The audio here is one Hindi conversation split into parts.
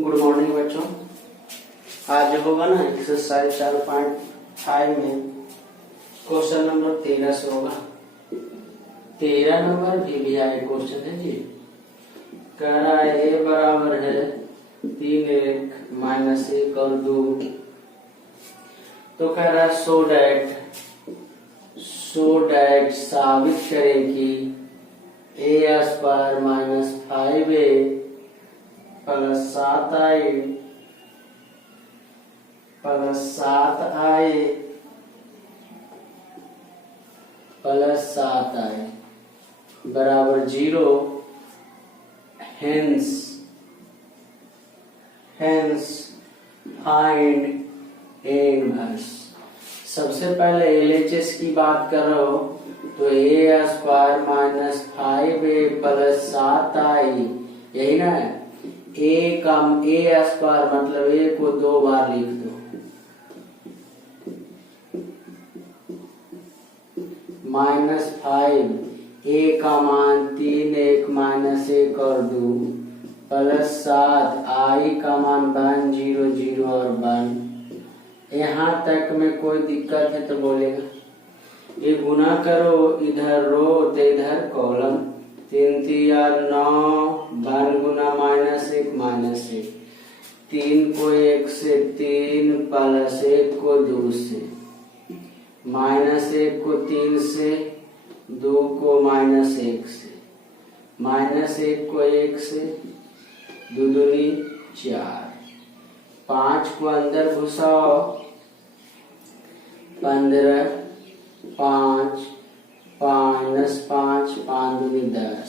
गुड मॉर्निंग बच्चों। आज जो होगा ना एक्सरसाइज 4.5 में क्वेश्चन नंबर 13 से होगा। 13 नंबर VBI क्वेश्चन है जी। कह रहा है A बराबर है 3 1 माइनस 1 और 2। तो कह रहा है सो डैट साबित करें कि A square minus 5A plus 7i plus 7i बराबर 0। Hence find A inverse. सबसे पहले LHS की बात कर रहा हो तो A square minus 5A plus 7i, यही ना है। A स्क्वायर मतलब A को 2 बार लिख दो, माइनस 5 A का मान 3 1 माइनस 1 और 2 प्लस 7 I का मान 1 0 0 और 1। यहाँ तक में कोई दिक्कत है तो बोलेगा। ये गुना करो, इधर रो तो इधर कॉलम। 3 3 9 1 गुना माइनस 1 3 को 1 से 3 प्लस 1 को 2 से, माइनस 1 को 3 से, 2 को माइनस 1 से, माइनस 1 को 1 से, 2 दूनी 4, 5 को अंदर घुसाओ 15, 5 माइनस 5 5 दूनी 10,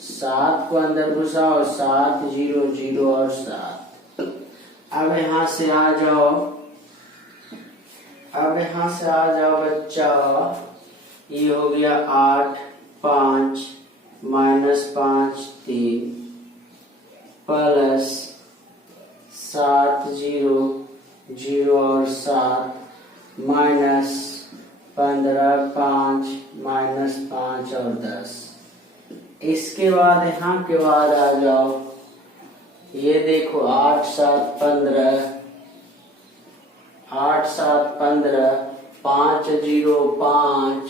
7 को अंदर घुसाओ 7 0 0 और 7। अब यहाँ से आ जाओ बच्चा। ये हो गया 8 5 माइनस 5 3 प्लस 7 0 0 और 7 माइनस 15 5 माइनस 5 और 10। इसके बाद यहाँ के बाद आ जाओ। ये देखो 8 7 15 8 7 15 5 0 5,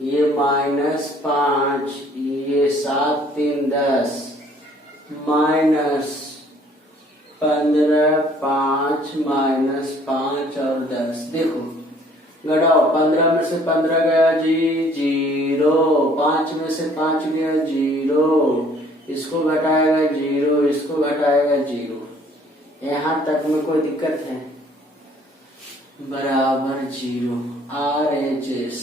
ये माइनस 5, ये 7 3 10 माइनस 15 5 माइनस 5 और 10। देखो घटाओ, 15 में से 15 गया जी 0, 5 में से 5 गया 0, इसको घटाएगा 0, इसको घटाएगा 0। यहाँ तक में कोई दिक्कत है? बराबर 0। RHS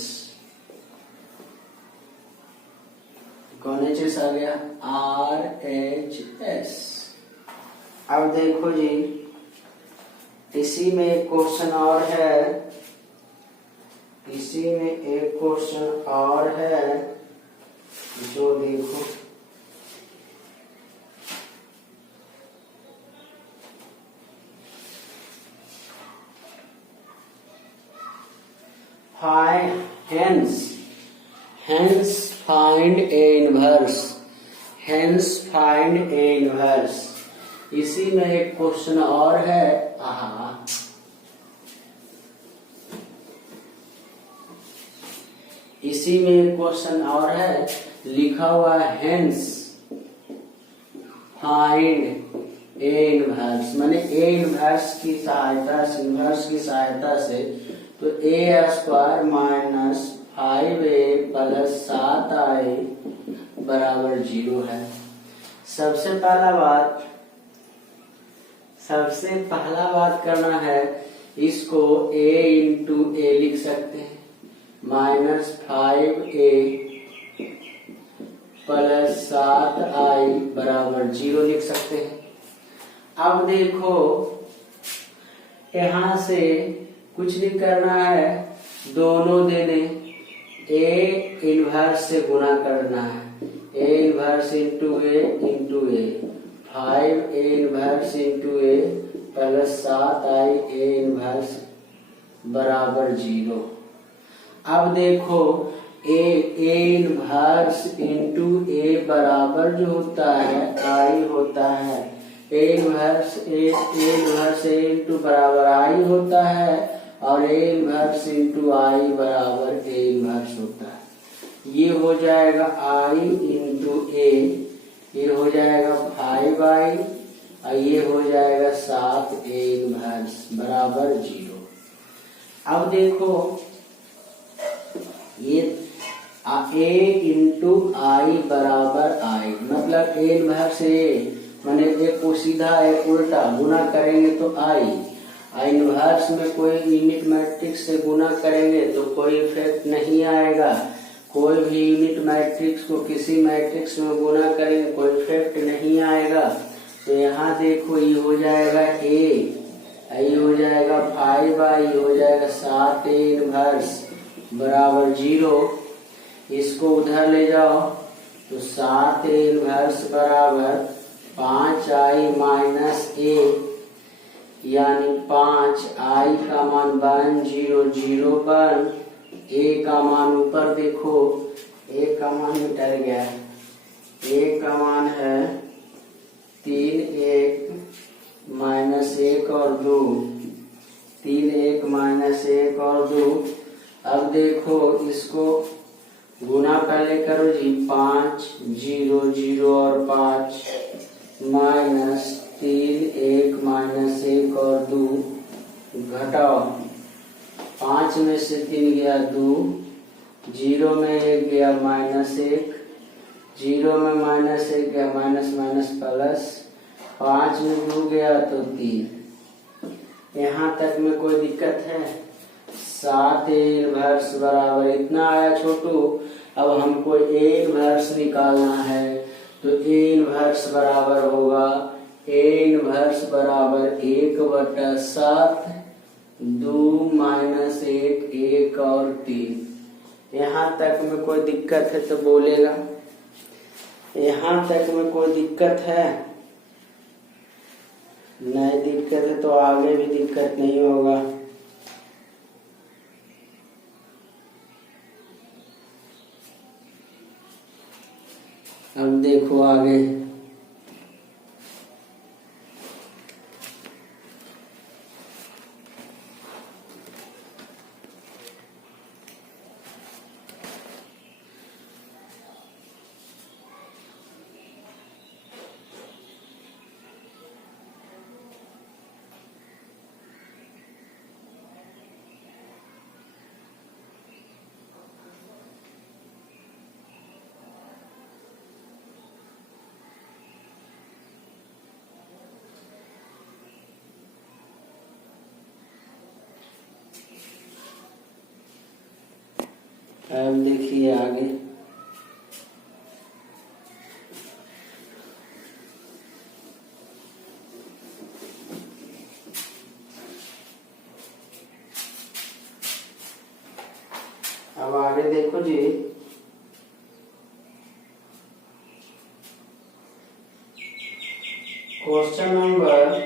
कौन HS आ गया? RHS। अब देखो जी, इसी में एक क्वेश्चन और है, जो देखो hence find A inverse। इसी में एक क्वेश्चन और है। इसी में एक क्वेश्चन और है, लिखा हुआ है hence find A inverse। माने A inverse की सहायता से तो A square minus 5A plus 7i बराबर 0 है। सबसे पहला बात करना है, इसको A इंटू A लिख सकते हैं, माइनस 5A प्लस 7i बराबर 0 लिख सकते हैं। अब देखो यहाँ से कुछ नहीं करना है, दोनों देने A इनवर्स से गुना करना है। A inverse into A 5A inverse into A plus 7i A inverse बराबर 0। अब देखो A इनवर्स इंटू A बराबर जो होता है I होता है ए इनवर्स ए इंटू बराबर आई होता है और ए इनवर्स इंटू आई बराबर ए इनवर्स होता है। ये हो जाएगा आई इंटू ए, ये हो जाएगा 5i और ये हो जाएगा 7 ए इनवर्स बराबर 0। अब देखो ये ए इंटू आई बराबर आई, मतलब ए इनवर्स ए मैंने एक को सीधा एक उल्टा गुना करेंगे तो आई इनवर्स में कोई यूनिट मैट्रिक्स से गुना करेंगे तो कोई इफेक्ट नहीं आएगा। कोई भी यूनिट मैट्रिक्स को किसी मैट्रिक्स में गुना करेंगे कोई इफेक्ट नहीं आएगा। तो यहाँ देखो ये हो जाएगा ये हो जाएगा 5i, ये हो जाएगा 7 ए इनवर्स बराबर 0। इसको उधर ले जाओ तो 7 ए इनवर्स बराबर 5i माइनस ए, यानी 5i का मान 1 0 0 1, ए का मान ऊपर देखो, ए का मान मिटा गया है, ए का मान है 3 1 माइनस 1 और 2, 3 1 माइनस 1 और 2। अब देखो इसको गुना पहले करो जी, 5 0 0 और 5 माइनस 3 1 माइनस 1 और 2 घटाओ, 5 में से 3 गया 2, 0 में 1 गया माइनस 1, 0 में माइनस 1 गया माइनस माइनस प्लस, 5 में 2 गया तो 3। यहाँ तक में कोई दिक्कत है? 7 ए इनवर्स बराबर इतना आया छोटू। अब हमको ए इनवर्स निकालना है तो ए इनवर्स बराबर होगा ए इनवर्स बराबर 1/7 2 माइनस 1 1 और 3। यहाँ तक में कोई दिक्कत है तो बोलेगा। यहाँ तक में कोई दिक्कत है? नहीं दिक्कत है तो आगे भी दिक्कत नहीं होगा। अब देखो आगे, अब देखिए आगे, अब आगे देखो जी, क्वेश्चन नंबर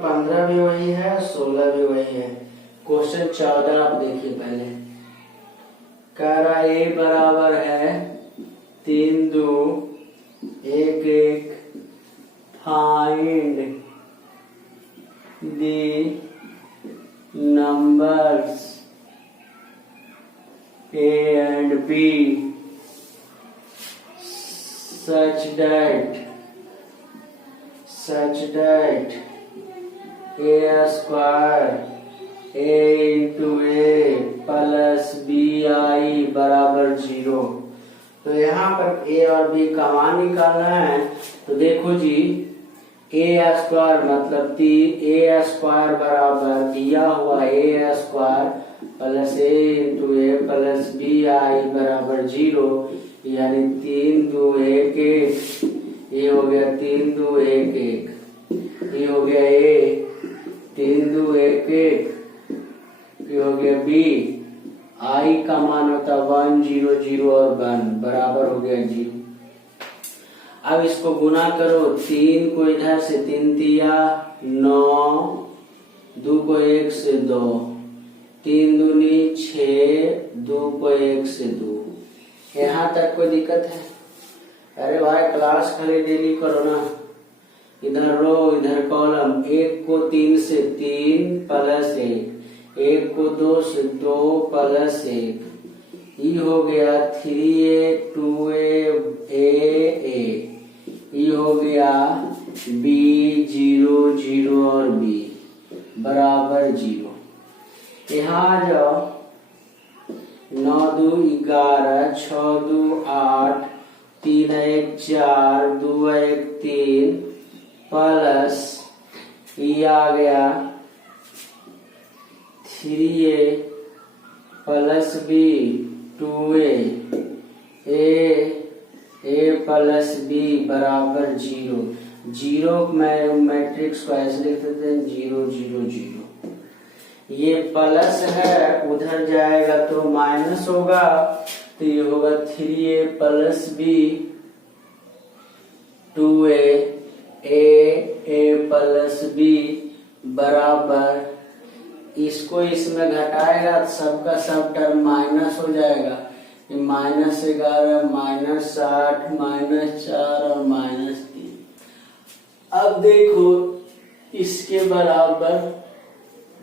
15 भी वही है, 16 भी वही है। क्वेश्चन 14 आप देखिए पहले, कह रहा ए बराबर है 3 2 1 1, find the numbers a and b such that a square a into a plus bi बराबर 0। तो यहाँ पर a और b का मान निकालना है। तो देखो जी, a स्क्वायर मतलब a स्क्वायर बराबर दिया हुआ a square plus a into a plus bi बराबर 0, यानी 3 2 1 1, ये हो गया 3 2 1 1, ये हो गया a 3 2 1 1, ये हो गया b, i का मान होता 1 0 0 और 1 बराबर हो गया 0। अब इसको गुना करो, 3 को इधर से 3 तिया 9, 2 को 1 से 2, 3 दूनी 6, 2 को 1 से 2। यहाँ तक कोई दिक्कत है? अरे भाई क्लास खाली डेली करो ना। इधर रो इधर कॉलम, 1 को 3 से 3 प्लस 1 को 2 से 2 प्लस 1, ये हो गया 3a 2a a, ये हो गया b 0 0 और b बराबर 0। यहाँ आ जाओ, 9 2 11, 6 2 8, 3 1 4, 2 1 3 प्लस ये आ गया 3a plus b 2a a plus b बराबर 0। 0 में मैट्रिक्स को ऐसे लिख देते हैं 0 0 0। ये प्लस है, उधर जाएगा तो माइनस होगा, तो ये होगा 3a plus b 2a a plus b बराबर, इसको इसमें घटाएगा तो सबका सब टर्म माइनस हो जाएगा। -11 -8 -4 और -3। अब देखो इसके बराबर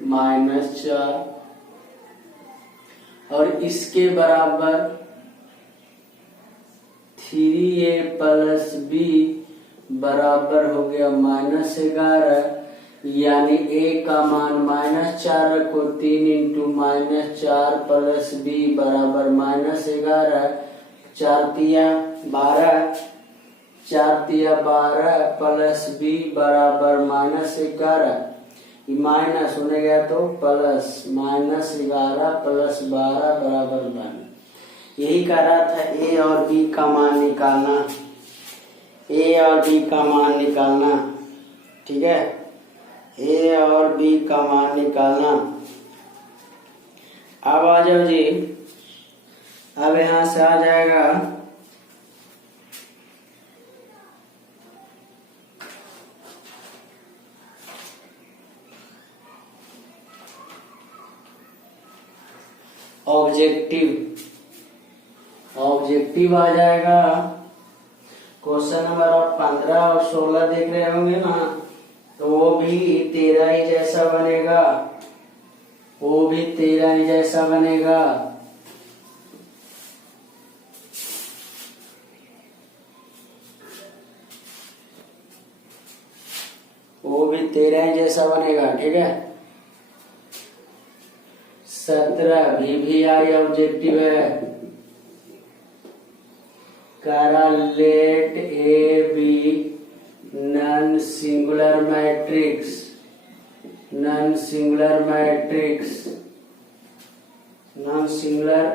-4 और इसके बराबर 3a प्लस b बराबर हो गया -11, यानी a का मान -4 रखो, 3 इंटू -4 प्लस b बराबर -11, 4 तिया 12, 4 तिया 12 प्लस b बराबर -11, माइनस होने गया तो प्लस, -11 प्लस 12 बराबर 12। यही कह रहा था a और b का मान निकालना, a और b का मान निकालना, ठीक है, a और b का मान निकालना। अब आ जाओ जी, अब यहां से आ जाएगा ऑब्जेक्टिव। ऑब्जेक्टिव आ जाएगा क्वेश्चन नंबर 15 और 16 देख रहे होंगे ना, तो वो भी 13 ही जैसा बनेगा, वो भी 13 ही जैसा बनेगा। वो भी 13 ही जैसा बनेगा, ठीक है। 17 भी आई ऑब्जेक्टिव है, करा let A be non singular matrix, non singular matrix, non singular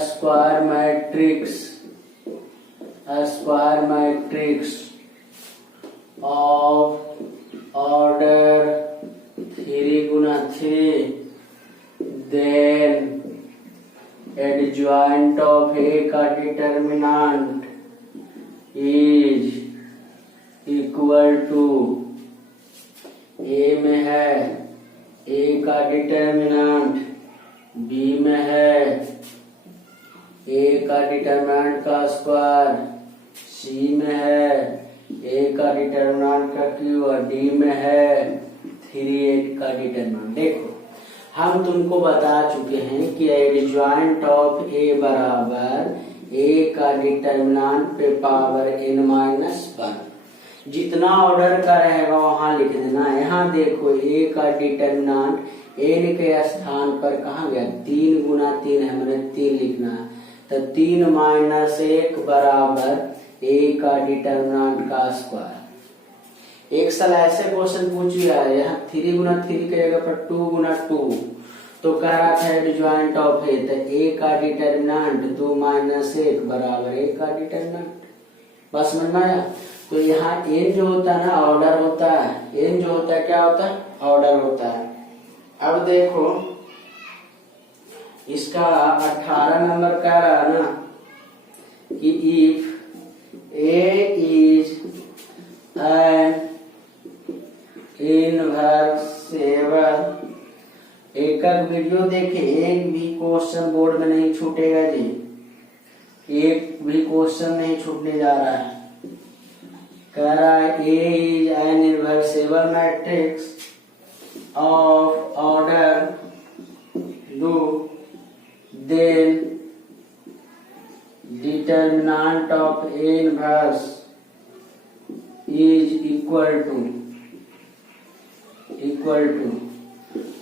square matrix, square matrix of order 3 गुना 3, देन adjoint of a का determinant is equal to, A में है a का डिटर्मिनेंट, b में है a का डिटर्मिनेंट का स्क्वायर, c में है a का डिटर्मिनेंट का क्यूब और d में है 3a का डिटर्मिनेंट। देखो हम तुमको बता चुके हैं कि एडजॉइंट ऑफ ए बराबर ए का डिटर्मिनेंट पे पावर n-1, जितना ऑर्डर का रहेगा वहां लिख देना। यहाँ देखो ए का डिटर्मिनेंट n के स्थान पर कहाँ गया, 3 गुना 3 है, मैंने 3 लिखना है, तो 3 - 1 बराबर ए का डिटर्मिनेंट का स्क्वायर। एक साल ऐसे क्वेश्चन पूछ गया है, यहाँ 3 गुना 3 की जगह पर 2 गुना 2, तो कह रहा था एडजॉइंट ऑफ ए, तो ए का डिटर्मिनेंट 2 - 1 बराबर ए का डिटर्मिनेंट। बस समझ में आया। तो यहाँ एन जो होता है ना ऑर्डर होता है, एन जो होता है क्या होता है, ऑर्डर होता है। अब देखो इसका 18 नंबर कह रहा है ना कि इफ ए इज एन इनवर्सेबल, एक वीडियो देखे, एक भी क्वेश्चन बोर्ड में नहीं छूटेगा जी, एक भी क्वेश्चन नहीं छूटने जा रहा है। कह रहा है A is an invertible matrix of order दो, then determinant of A inverse is equal to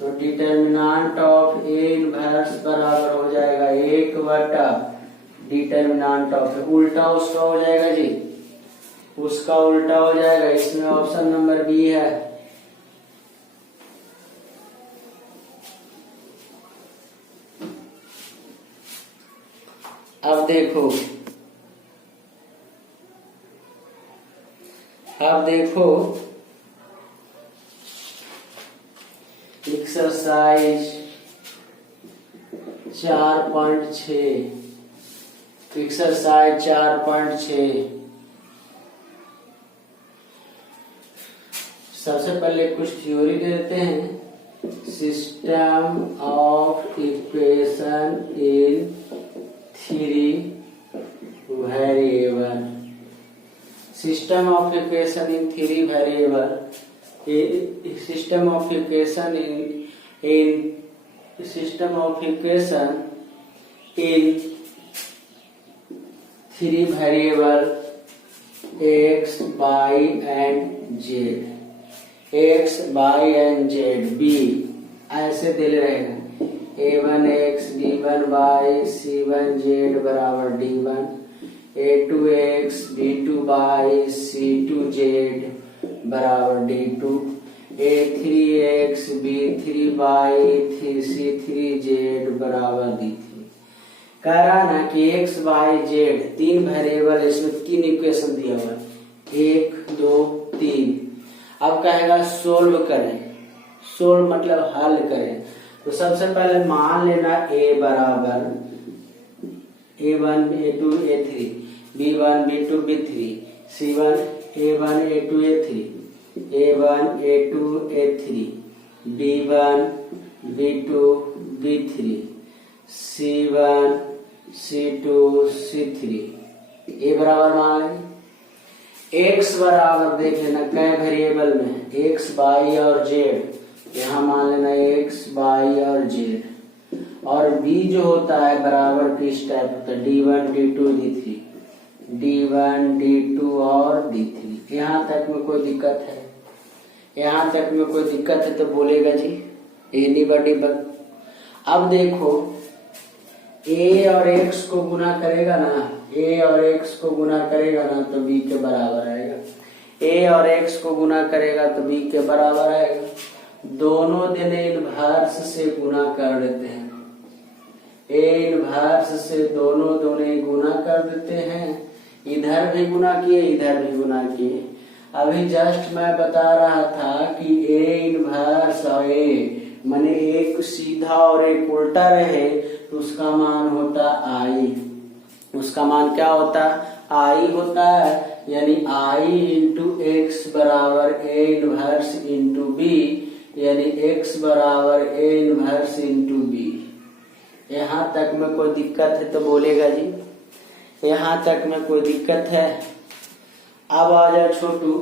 तो डिटर्मिनेंट ऑफ ए इनवर्स बराबर हो जाएगा 1/डिटर्मिनेंट ऑफ, उल्टा उसका हो जाएगा जी, उसका उल्टा हो जाएगा। इसमें ऑप्शन नंबर बी है। अब देखो एक्सरसाइज 4.6 सबसे पहले कुछ थ्योरी देते हैं। System of equation in 3 variable, system of equation in 3 variable, system of equation in 3 variable x, y and z, x, y and z, b ऐसे दिल रहेगा। a1x b1y c1z बराबर d1, a2x b2y c2z बराबर d2, a3x b3y c3z बराबर d3। कह रहा ना कि x, y, z 3 वेरिएबल, इसमें 3 इक्वेशन दिया हुआ है, 1 2 3। अब कहेगा सोल्व करें, सोल्व मतलब हल करें। तो सबसे पहले मान लेना a बराबर a1 a2 a3, b1 b2 b3, c1 a1 a2 a3, a1 a2 a3, b1 b2 b3, c1 c2 c3। a बराबर मान लेंगे। x बराबर देख लेना कै वेरिएबल में, x, y और z, यहाँ मान लेना x, y और z। और b जो होता है बराबर किस टाइप होता है, d1 d2 d3, d1 d2 और d3। यहाँ तक में कोई दिक्कत है? यहाँ तक में कोई दिक्कत है तो बोलेगा जी एनीबॉडी। अब देखो a और x को गुना करेगा ना, a और x को गुना करेगा ना तो b के बराबर आएगा, a और x को गुना करेगा तो b के बराबर आएगा। दोनों देने इनवर्स से गुना कर देते हैं, a इनवर्स से दोनों गुना कर देते हैं, इधर भी गुना किए इधर भी गुना किए। अभी जस्ट मैं बता रहा था कि a इनवर्स और a माने एक सीधा और एक उल्टा रहे तो उसका मान होता i, उसका मान क्या होता i होता है, यानी i इंटू एक्स बराबर a इनवर्स इंटू b, यानी x बराबर a इनवर्स इंटू b। यहाँ तक में कोई दिक्कत है तो बोलेगा जी, यहाँ तक में कोई दिक्कत है? अब आ जाए छोटू,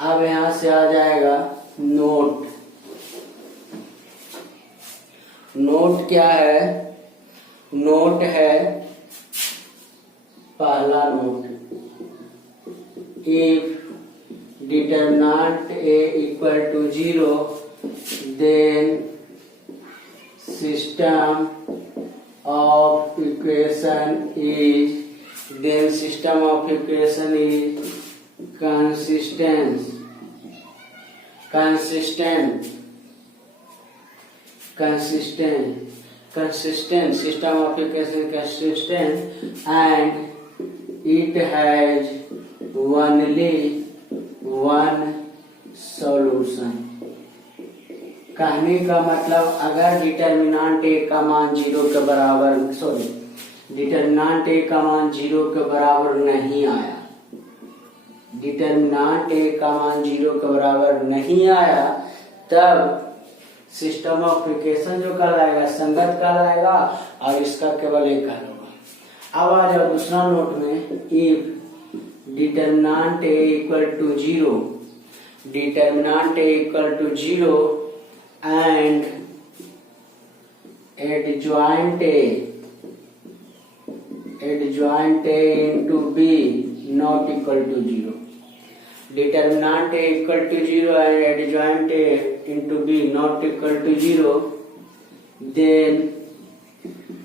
अब यहाँ से आ जाएगा नोट। नोट क्या है? नोट है पहला note, if determinant a equal to 0 then system of equation is consistent system of equation consistent and it has only one solution। कहने का मतलब अगर डिटर्मिनेंट a का मान 0 के बराबर, डिटर्मिनेंट a का मान 0 के बराबर नहीं आया, डिटर्मिनेंट a का मान 0 के बराबर नहीं आया, तब सिस्टम ऑफ इक्वेशन जो कहलाएगा संगत कहलाएगा और इसका केवल एक हल होगा। अब आ जाओ दूसरा नोट में, if determinant A equal to 0, determinant A equal to 0 and adjoint A into B not equal to 0. Determinant A equal to 0 and adjoint A into B not equal to 0, then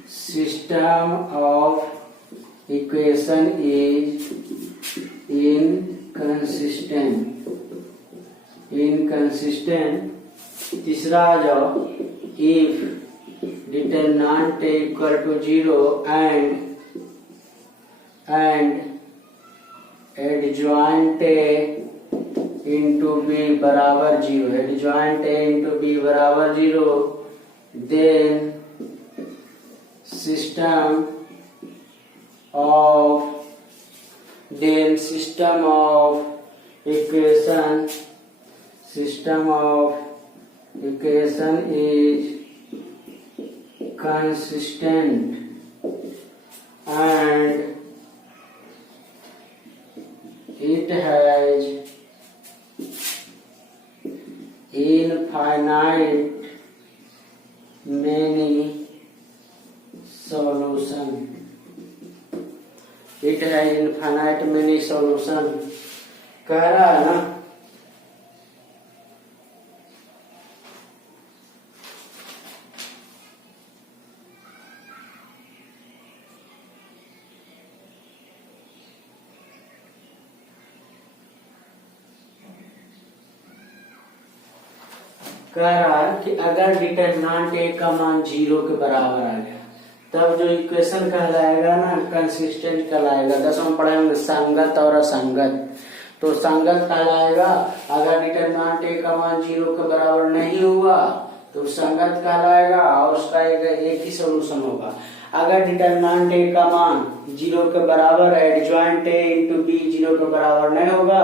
system of equation is inconsistent. तीसरा आ जाओ, if determinant A equal to 0 and adjoint A into B बराबर 0, adjoint A into B बराबर 0, then system of equation is consistent and it has infinite many solution. It has infinite many solution. कह रहा है ना, कह रहा है कि अगर डिटर्मिनेंट ए का मान 0 के बराबर आ गया तब जो इक्वेशन कहलाएगा ना कंसिस्टेंट कहलाएगा। 10वां में पढ़े होंगे संगत और असंगत। तो संगत कहलाएगा अगर डिटर्मिनेंट ए का मान 0 के बराबर नहीं हुआ तो संगत कहलाएगा और उसका एक ही सोल्यूशन होगा। अगर डिटर्मिनेंट ए का मान 0 के बराबर है, एडजॉइंट ए इंटू बी 0 के बराबर नहीं होगा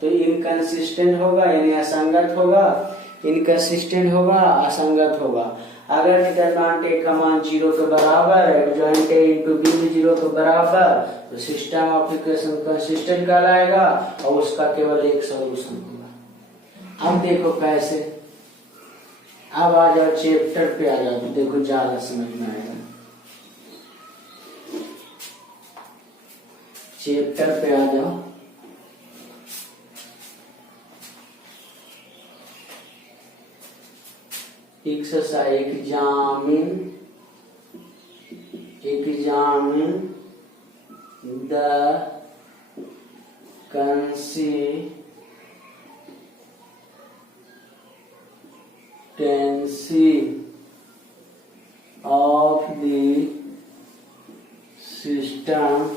तो इनकंसिस्टेंट होगा, यानी असंगत होगा। इनकंसिस्टेंट होगा, असंगत होगा। अगर डिटर्मिनेंट ए का मान 0 के बराबर है, एडजॉइंट ए इंटू बी भी 0 के बराबर, तो सिस्टम ऑफ इक्वेशन कंसिस्टेंट कहलाएगा और उसका केवल एक सॉल्यूशन होगा। अब देखो कैसे, अब आ जाओ चैप्टर पे, आ जाओ देखो ज्यादा समझ में आएगा। चैप्टर पे आ जाओ, exercise examine the consistency of the system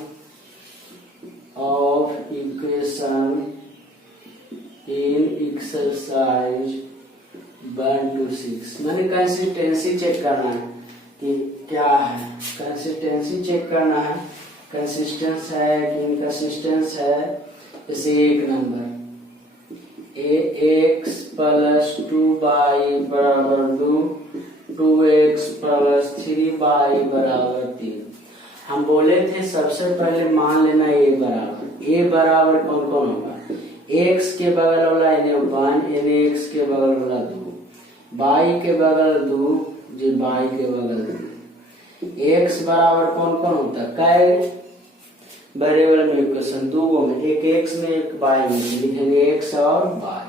of equation in exercise 1 to 6। मैंने कंसिस्टेंसी चेक करना है कि क्या है, कंसिस्टेंसी चेक करना है, कंसिस्टेंस है कि इनकंसिस्टेंस है। जैसे एक नंबर ax प्लस 2y बराबर 2, 2x प्लस 3y बराबर 3। हम बोले थे सबसे पहले मान लेना a बराबर, a बराबर कौन कौन होगा, x के बगल वाला यानी 1, यानी x के बगल वाला 2, y के बगल 2 जी y के बगल 2। x बराबर कौन कौन होता है, कै वेरिएबल में इक्वेशन 2 में, एक x में एक y में, लिखेंगे x और y।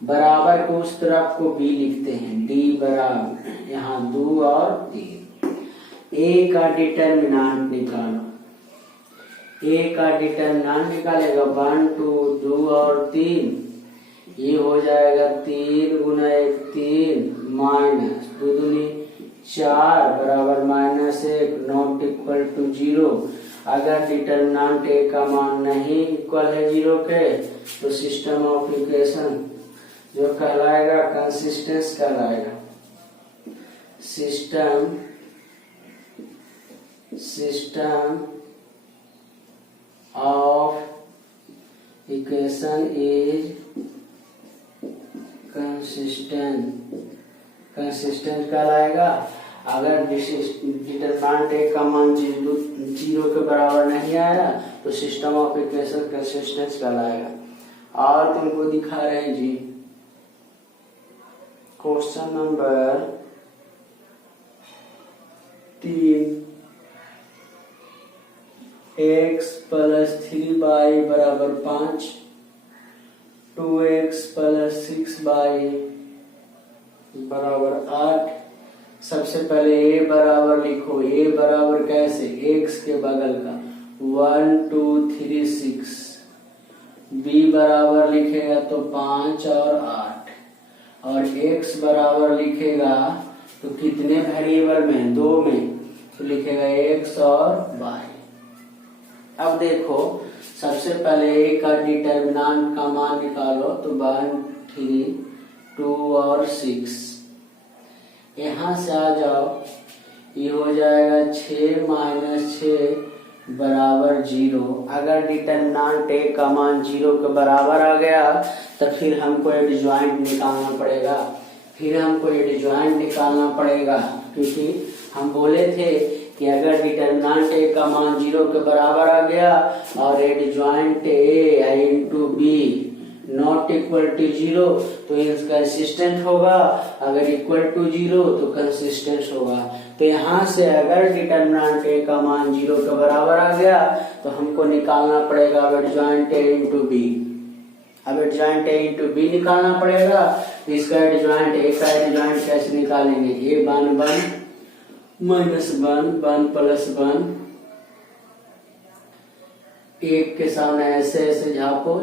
बराबर को उस तरफ को b लिखते हैं, d बराबर यहाँ 2 और 3। a का डिटर्मिनेंट निकालो, a का डिटर्मिनेंट निकालेगा 1 2 2 और 3, ये हो जाएगा 3 गुना 1 3 माइनस 2 दूनी 4 बराबर -1 नॉट इक्वल टू 0। अगर डिटर्मिनेंट ए का मान नहीं इक्वल है 0 के तो सिस्टम ऑफ इक्वेशन जो कहलाएगा कंसिस्टेंस कहलाएगा। System of equation is consistent कहलाएगा अगर डिटरमिनेंट ए का मान 0 के बराबर नहीं आया तो सिस्टम ऑफ इक्वेशन कंसिस्टेंट कहलाएगा। और तुमको दिखा रहे हैं जी question number 3, x plus 3y बराबर 5, 2x प्लस 6y बराबर 8। सबसे पहले a बराबर लिखो। a बराबर कैसे? x के बगल का 1 2 3 6। b बराबर लिखेगा तो 5 और 8, और x बराबर लिखेगा तो कितने वेरिएबल में? 2 में, तो लिखेगा x और y। अब देखो सबसे पहले a का डिटरमिनेंट का मान निकालो तो 1 3 2 और 6। यहाँ से आ जाओ, ये हो जाएगा 6 - 6 बराबर 0। अगर डिटरमिनेंट ए का मान 0 के बराबर आ गया तो फिर हमको एडजॉइंट निकालना पड़ेगा, क्योंकि हम बोले थे कि अगर डिटरमिनेंट ए का मान 0 के बराबर आ गया और adjoint A into B not equal to 0 तो कंसिस्टेंट होगा, अगर इक्वल टू 0 तो कंसिस्टेंट होगा। तो यहाँ से अगर डिटरमिनेंट ए का मान 0 के बराबर आ गया तो हमको निकालना पड़ेगा एडजॉइंट ए इंटू बी। अब एडजॉइंट ए इंटू बी निकालना पड़ेगा, तो इसका एडजॉइंट ए का एडजॉइंट कैसे निकालेंगे? ए 1 1 माइनस 1 1 प्लस 1, एक के सामने ऐसे ऐसे झापो।